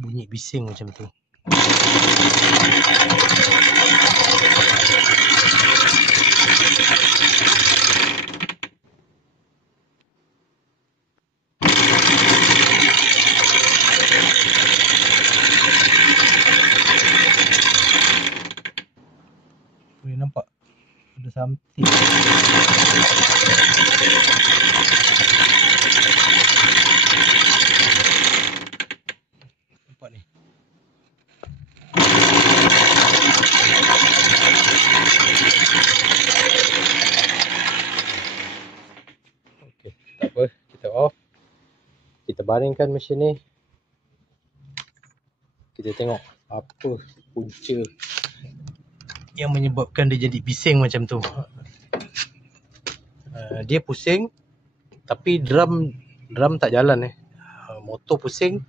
bunyi bising macam tu. Boleh nampak ada something. Nampak ni. Okey, tak apa, kita off. Kita baringkan mesin ni. Kita tengok apa punca yang menyebabkan dia jadi bising macam tu. Dia pusing tapi drum tak jalan. Motor pusing